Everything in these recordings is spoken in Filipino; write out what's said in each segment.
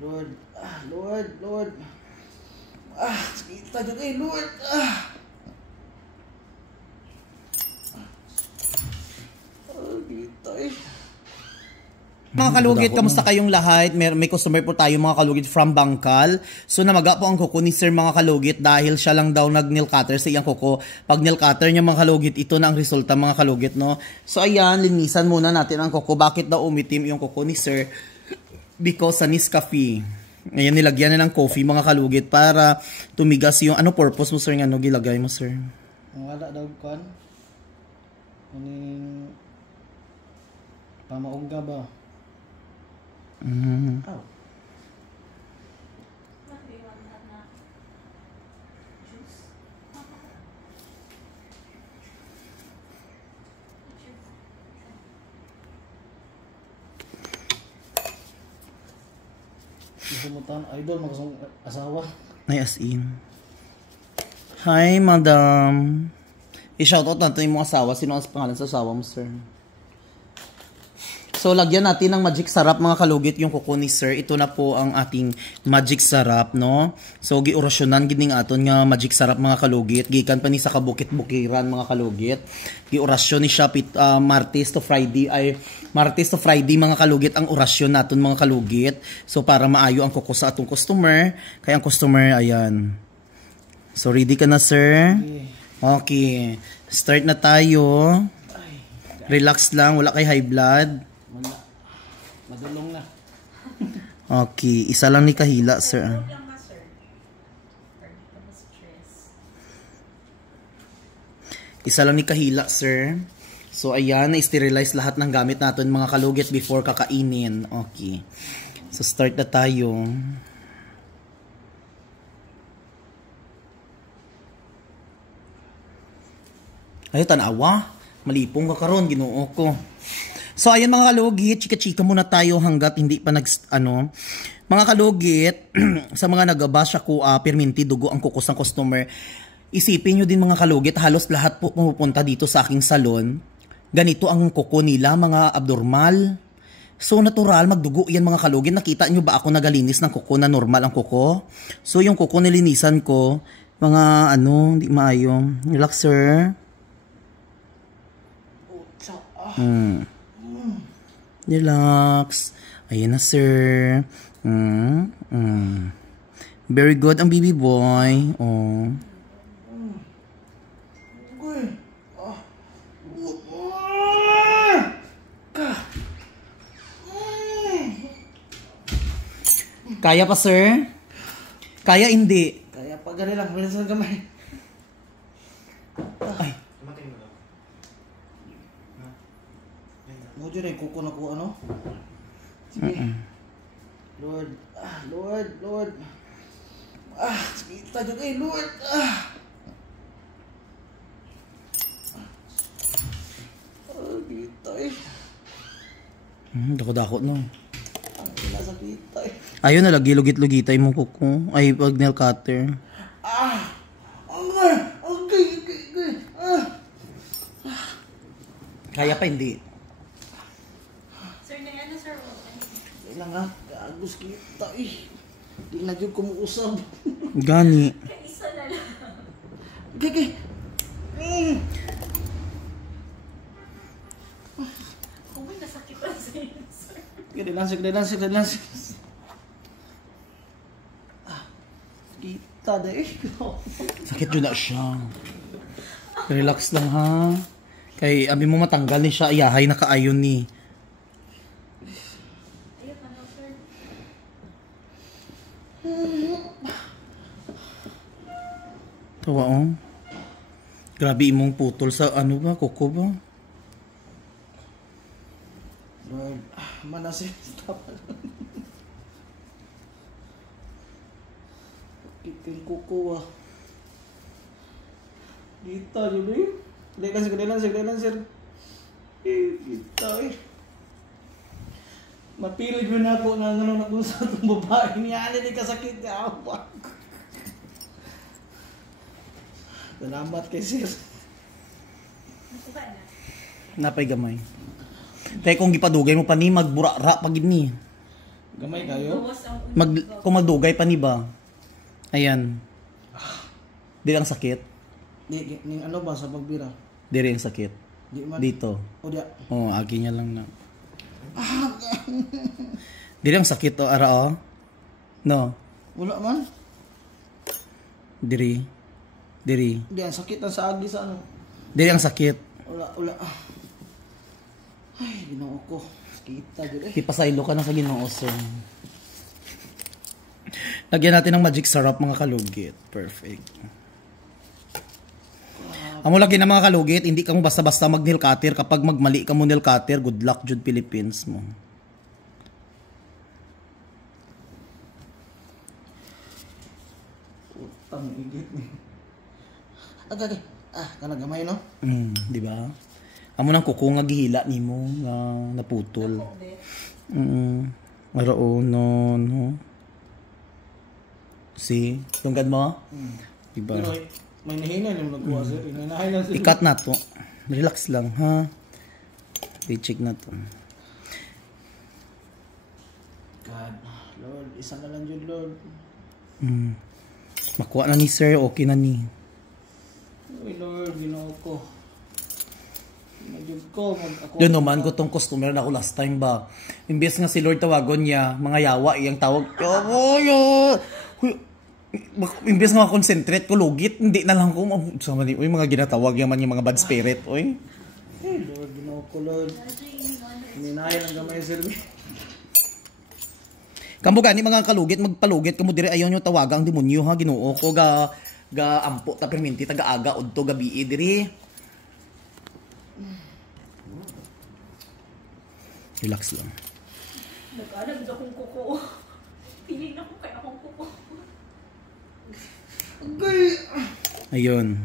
Lord. Lord. Sakita dyan eh, Lord. Sakita eh. Mga kalugit, kamusta kayong lahat? May customer po tayo mga kalugit from Bangkal. So namaga po ang kuko ni sir mga kalugit dahil siya lang daw nag-nail cutter sa iyang kuko. Pag nail cutter niya mga kalugit, ito na ang resulta mga kalugit, no? So ayan, linisan muna natin ang kuko. Bakit daw umitim yung kuko ni sir? Because sa Nescafe. Ayan, nilagyan na ng coffee mga kalugit para tumigas yung ano purpose mo sir nga no gilagay mo sir? Ang wala daw kan? Aning pamaugga ba? Oh. Sumutan idol makasong asawa. Ay as in. Hi madam. I-shoutout natin yung mga asawa. Sino ang pangalan sa asawa mo sir? So, lagyan natin ng magic sarap mga kalugit yung kuko ni sir. Ito na po ang ating magic sarap, no? So, giorasyonan gining aton nga magic sarap mga kalugit. Gikan pa ni sa kabukit-bukiran mga kalugit. Giorasyon ni siya Martes to Friday mga kalugit ang orasyon naton mga kalugit. So, para maayo ang kuko sa atong customer. Kaya ang customer, ayan. So, ready ka na sir? Okay. Start na tayo. Relax lang, wala kay high blood. Madulong na. Okay, isa lang ni kahila, sir. Isa lang ni kahila, sir. So, ayan, na-sterilize lahat ng gamit natin mga kalugit before kakainin. Okay. So, start na tayo. Ay, tanawa. Malipong ka karon, ginoo ko. So, ayan mga kalugit, chika-chika muna tayo hanggat hindi pa mga kalugit, sa mga nagabasya ko, perminti, dugo ang kukos ng customer. Isipin nyo din mga kalugit, halos lahat po pumupunta dito sa aking salon. Ganito ang kuko nila, mga abnormal. So, natural, magdugo yan mga kalugit. Nakita nyo ba ako nagalinis ng kuko na normal ang kuko? So, yung kuko nilinisan ko, mga hindi maayo. Relaxer. Relax. Ayan na, sir. Very good ang baby boy. Oh. Kaya pa, sir? Kaya hindi? Kaya pa, gani lang. Minsan gamay. Ay. Mo dyan eh, kuko na ko ano? Sige. Lord. Sakita dyan eh, Lord. Sakita eh. Dako-dako no. Ang sakita eh. Ayun na, lagi lugit-lugitay mo kuko. Ay, pag nail cutter. Okay. Kaya pa hindi? Lang ha, agos kita eh. Di na dyan kumuusap. Gani. Kaisa na lang. Okay. Kung may nasakit lang sa inyo, sir. Dilansik. Kita deh. Sakit yun na siya. Relax lang ha. Kay abi mo matanggal ni siya, ayahay na kaayon ni. Tawa oh. Grabe imong putol sa kuko ba? Lord, manasi. Kiting kuko ah. Kita jadi. Dilansik. Kita eh. Mapilig mo na ako na sa itong babae niya. Hindi kasakit niya ako. Salamat kay sir. Napay gamay. Tay kung gipadugay mo pa ni magbura-ra pagid ni. Gamay kayo? Bawas ang ulo. Kung magdugay pa ni ba? Ayan. Di ang sakit. Ning ano ba sa pagbira? Diri ang sakit. Di man. Dito. O diya. Oh, agi niya lang na. Diri ang sakit o ara o. No. Wala man. Diri. Diri. Di ang sakit ang sa agi sa ano. Diri ang sakit. Wala. Ay, ginoo ko. Kita gud eh. Ipasaylo ka na sa Ginoo sir. Lagyan natin ng magic syrup mga kalugit. Perfect. Amo lagi na mga kalugit, hindi ka mo basta-basta mag-nail cutter. Kapag magmali ka mo nail cutter, good luck jud Philippines mo. Utang igit ni. Agay. Kana gamay no? Di ba? Amo nang kuko nga gihila nimo nga naputol. Araon no. See, tunggad mo? Diba? Pero may nahinay lang nagkuha sir. Inahay lang sir. I-cut na to. Relax lang, ha? I-check na to. God, Lord, isa na lang yun, Lord. Makuha na ni sir, okay na ni. Uy, Lord, ginoo ko. Medyo ko, ako. Yun naman ko tong customer na ako last time ba. Imbes nga si Lord tawagon niya, mga yawa iyang tawag. Imbes nga concentrate ko lugit, hindi na lang ko sama ni mga ginatawag yaman yung mga bad spirit, oy. Hey, Lord, ginoo ko, Lord. Hininayan ang gamay, sir. Kambo gani mga kalugit, magpalugit kamo dire ayaw nyo tawaga ang demonyo ha, Ginoo ko ga ampo ta perminti taga-aga udto gabi diri. Relax lang. Nag-alam sa akong kuko. Piling na ko kaya akong kuko. Okay. Ayun.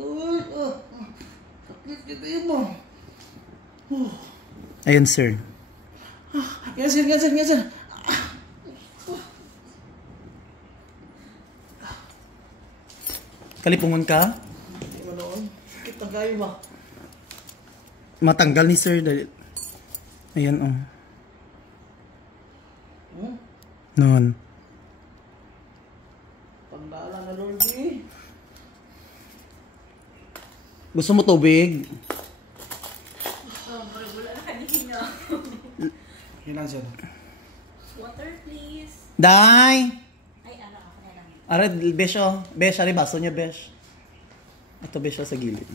Lord, sakit kita yun mo. Ayun sir. Yan, sir. Kalipungon ka? Hindi mo noon. Sakit na kayo ba? Matanggal ni sir dahil. Ayan oh. Noon. Pagdala na, Lord, eh. Gusto mo tubig? Wala na kanina. Yun lang, sir. Water, please. Day! Ay, ano, ako na lang. Ara, besh oh. Besh, ari baso niya, besh. Ito besh sa gilid.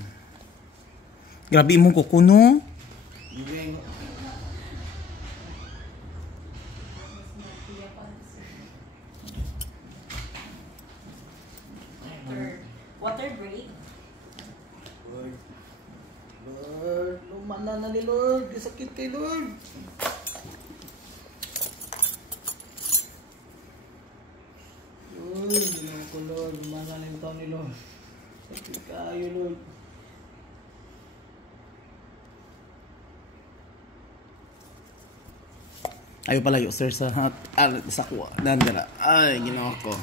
Grabe imong kuko, no? Yung Water break. Lord, lumana na ni Lord. Sakit kay Lord. Lord, ginoo ko, Lord. Lumana na yung taon ni Lord. Sakit kayo, Lord. Ayaw palayo, sir, sa kuha. Dandara. Ay, ginawa ko.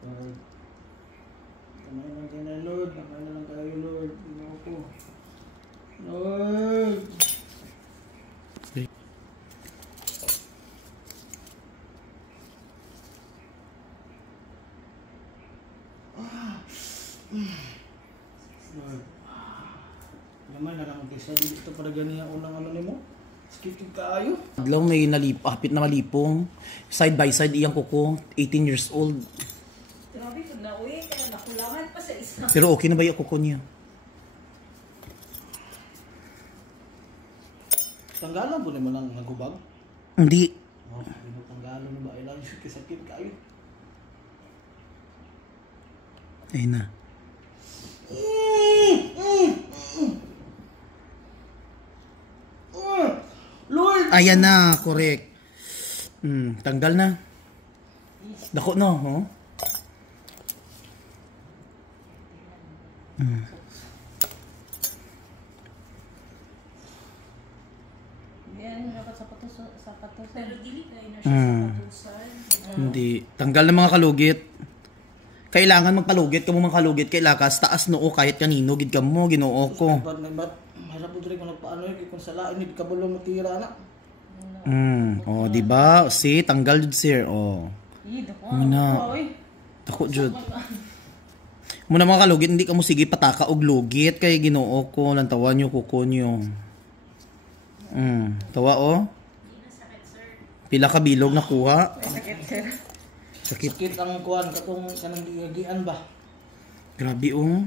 Lord, kamay lang kayo na, Lord. Kamay na lang kayo, Lord. Ginoo ko. Lord. Lord. Naman na lang kaysa dito para ganyan unang ano ni mo. Sakit kayo. Adlaw may hapit na malipong. Side by side iyang kuko. 18 years old. Grabe ko na, uwi. Kaya nakulangan pa sa isa. Pero okay na ba yung kuko niya? Tanggalan po naman lang nagubag. Hindi. Oh, tanggalan na ba? Ilang sakit kayo. Ayun na. Lord! Ayan na, correct. Tanggal na. Dako no, oh. Yan, dapat sapatos. Pero dili na yun na Mm. siya sa patusan. Hindi. Tanggal na mga kalugit. Kailangan magpalugit ka mo mga kalugit kay lakas taas noo kahit kanino gid ka mo Ginoo ko. Ba't mahirap po rin kung nagpaano yun, kung sa lain, hindi ka bulo matira na. Oh, di ba? Si tanggal jud sir. Oh. Muna. Tako jud. Muna mga kalugit, hindi ka mo sige pataka og lugit kay Ginoo ko lantawan niyo kuko niyo. Tawa oh. Pila ka bilog na kuha? Sakit, sir. Sakit ang kuhan, katong kanang gigagian ba? Grabe oh.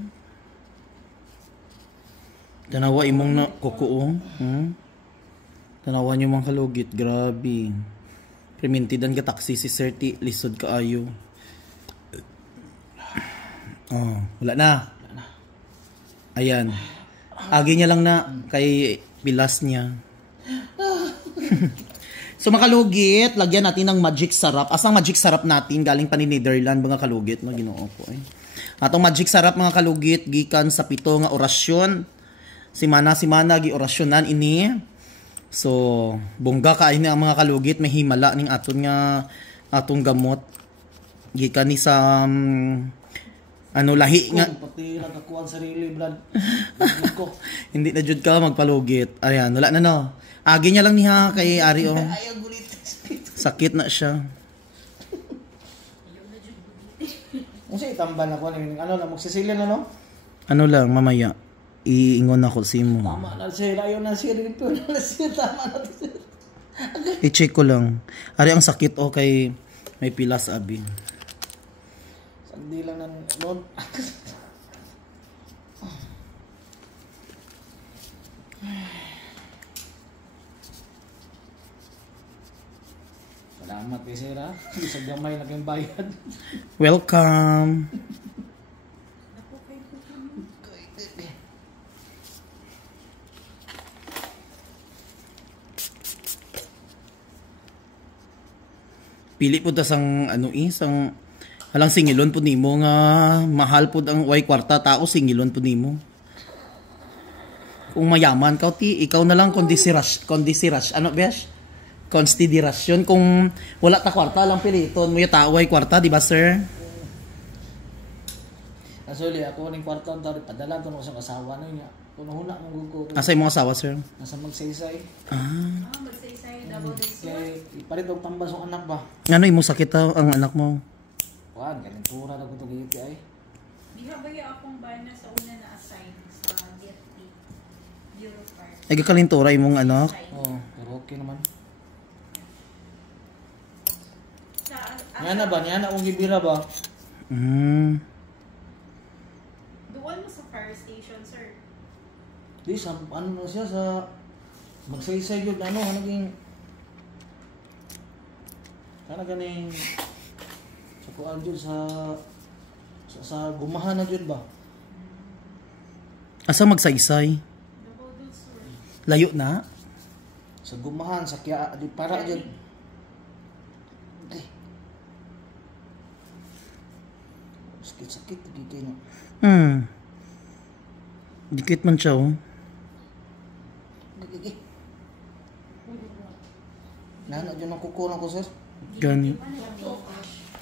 Tanawa imong na kuko oh. Tanawa niyo mga kalugit, grabe. Premintidan ka taxi si Sir T, lisod ka ayo. Oh, wala na. Ayan. Agi niya lang na kay pilas niya. So mga kalugit, lagyan natin ng magic sarap. Asang magic sarap natin galing pa ni Netherlands mga kalugit, no Ginoo ko eh. Atong magic sarap mga kalugit gikan sa 7 nga orasyon. Simana gi orasyonan ini. So bongga kaayo ni ang mga kalugit, may himala ning aton nga atong gamot gikan ni sa lahi nga pati nagkakuha sarili blood ko. Hindi na jud ka magpalugit. Ayan, wala na no. Agi niya lang niya kay Ari oh. Sakit na siya. Kung siya itambal ako, ano lang, magsisilin na no? Ano lang, mamaya. Iingon ako si mo. Tama na siya, ayaw na siya, dito na siya, tama na siya. I-check ko lang. Ari ang sakit o kay may pilas abi. Sandi lang na noon. Salamat kay sir ha. Sa gamay na kayong bayad. Welcome. Pili po ta sang isang halang singilon po nimo nga mahal po ang way kwarta tao singilon po nimo. Kung mayaman ka ikaw na lang kondisiras ano besh? Konsiderasyon kung wala ta kwarta lang piliton mo ya tao ay kwarta di ba sir? Nasuli ako ning kwarta ta padala to sa asawa na niya. Kuno huna mong gugo. Asa imong asawa sir? Nasa magsaysay. Magsaysay double digit. Ipalit og tambas ang anak ba? Ano imong sakit ang anak mo? Kuan ganing tura na kuto giti ay. Diha ba yung akong bana sa una na assign sa DFP Bureau Park? Ay gakalintura imong anak. Oh, pero okay naman. Sa Nga na ba? Nga na akong gibira ba? doon mo sa fire station, sir. Di, sa ano na siya sa magsaysay yun, ano, hanaging ganing sa kuan yun sa gumahan na yun ba? Asa magsaysay? Double dose, sir. Layo na? Sa gumahan, sa kya, di para yun. Sakit-sakit, dito na. Dikit man siya oh. Nana dyan ang kukunan ko, sir. Gani.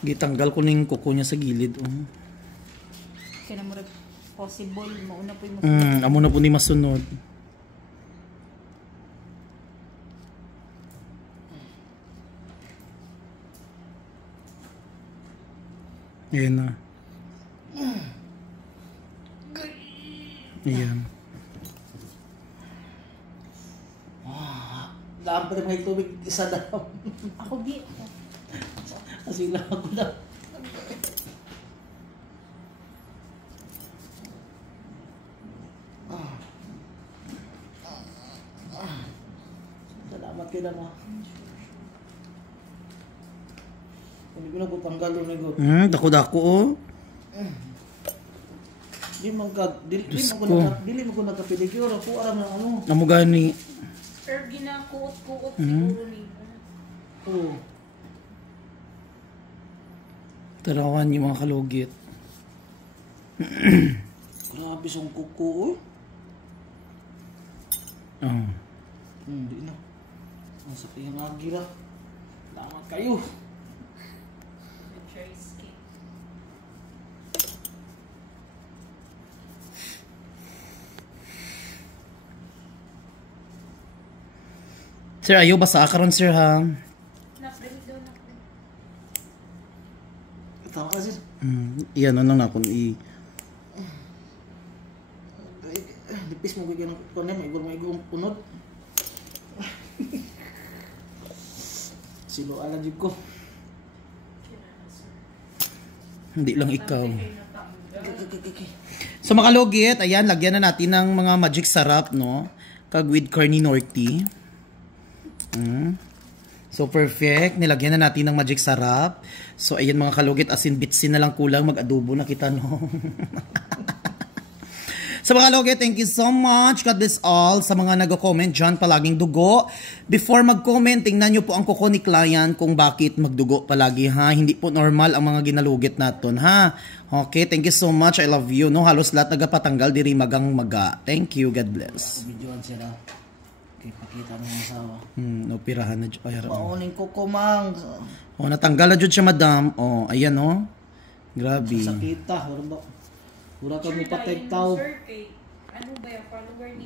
Gitanggal ko ning kuko niya sa gilid oh. Kaya mo possible, mauna po yung Amo na po ni masunod. Ayan na. Ayan. Daan pa rin may tubig, isa daw. Ako, bi. Kasi lang ako na. Salamat kayo na mo. Hindi ko na po tanggal yung nigot. Dako-dako oh. Dili mo ko nagka-pedicure. Ako alam na ano. Amo gani. Or ginakuot-kuot siguro ni. Oo. Tarawan yung mga kalugit. Grabe song kuko, oy. Di na. Ang sakit yung agira. Salamat kayo. Cherry skin. Sir, ayaw basa karon sir ha. Nakdali daw, nakdali. Tama ka sir. Iyan ano na kung Lipis mo gigyan ng kunin, may igong punod. Silo ala jud ko. hindi lang ikaw. Okay. So mga kalugit, ayan, lagyan na natin ng mga magic sarap, no? Kag with Carni Norte. So perfect, nilagyan na natin ng magic sarap. So ayan mga kalugit, asin bitsin na lang kulang, mag-adobo na kita, no? So mga kalugit, thank you so much. God bless all. Sa mga nag-comment dyan, palaging dugo. Before mag-comment, tingnan nyo po ang kuko ni client kung bakit magdugo palagi, ha? Hindi po normal ang mga ginalugit natin, ha? Okay, thank you so much. I love you, no? Halos lahat nagapatanggal, diri magang maga. Thank you, God bless. Videoan siya daw. Okay, pakita ng asawa. Napirahan na dyan. Ay, Pauning ko kumang. oh, natanggal na dyan siya, madam. Oh, ayan, oh. Grabe. Sakita, wala ba? Wala kami patay tao. Sir, kay ano ba yung follower ni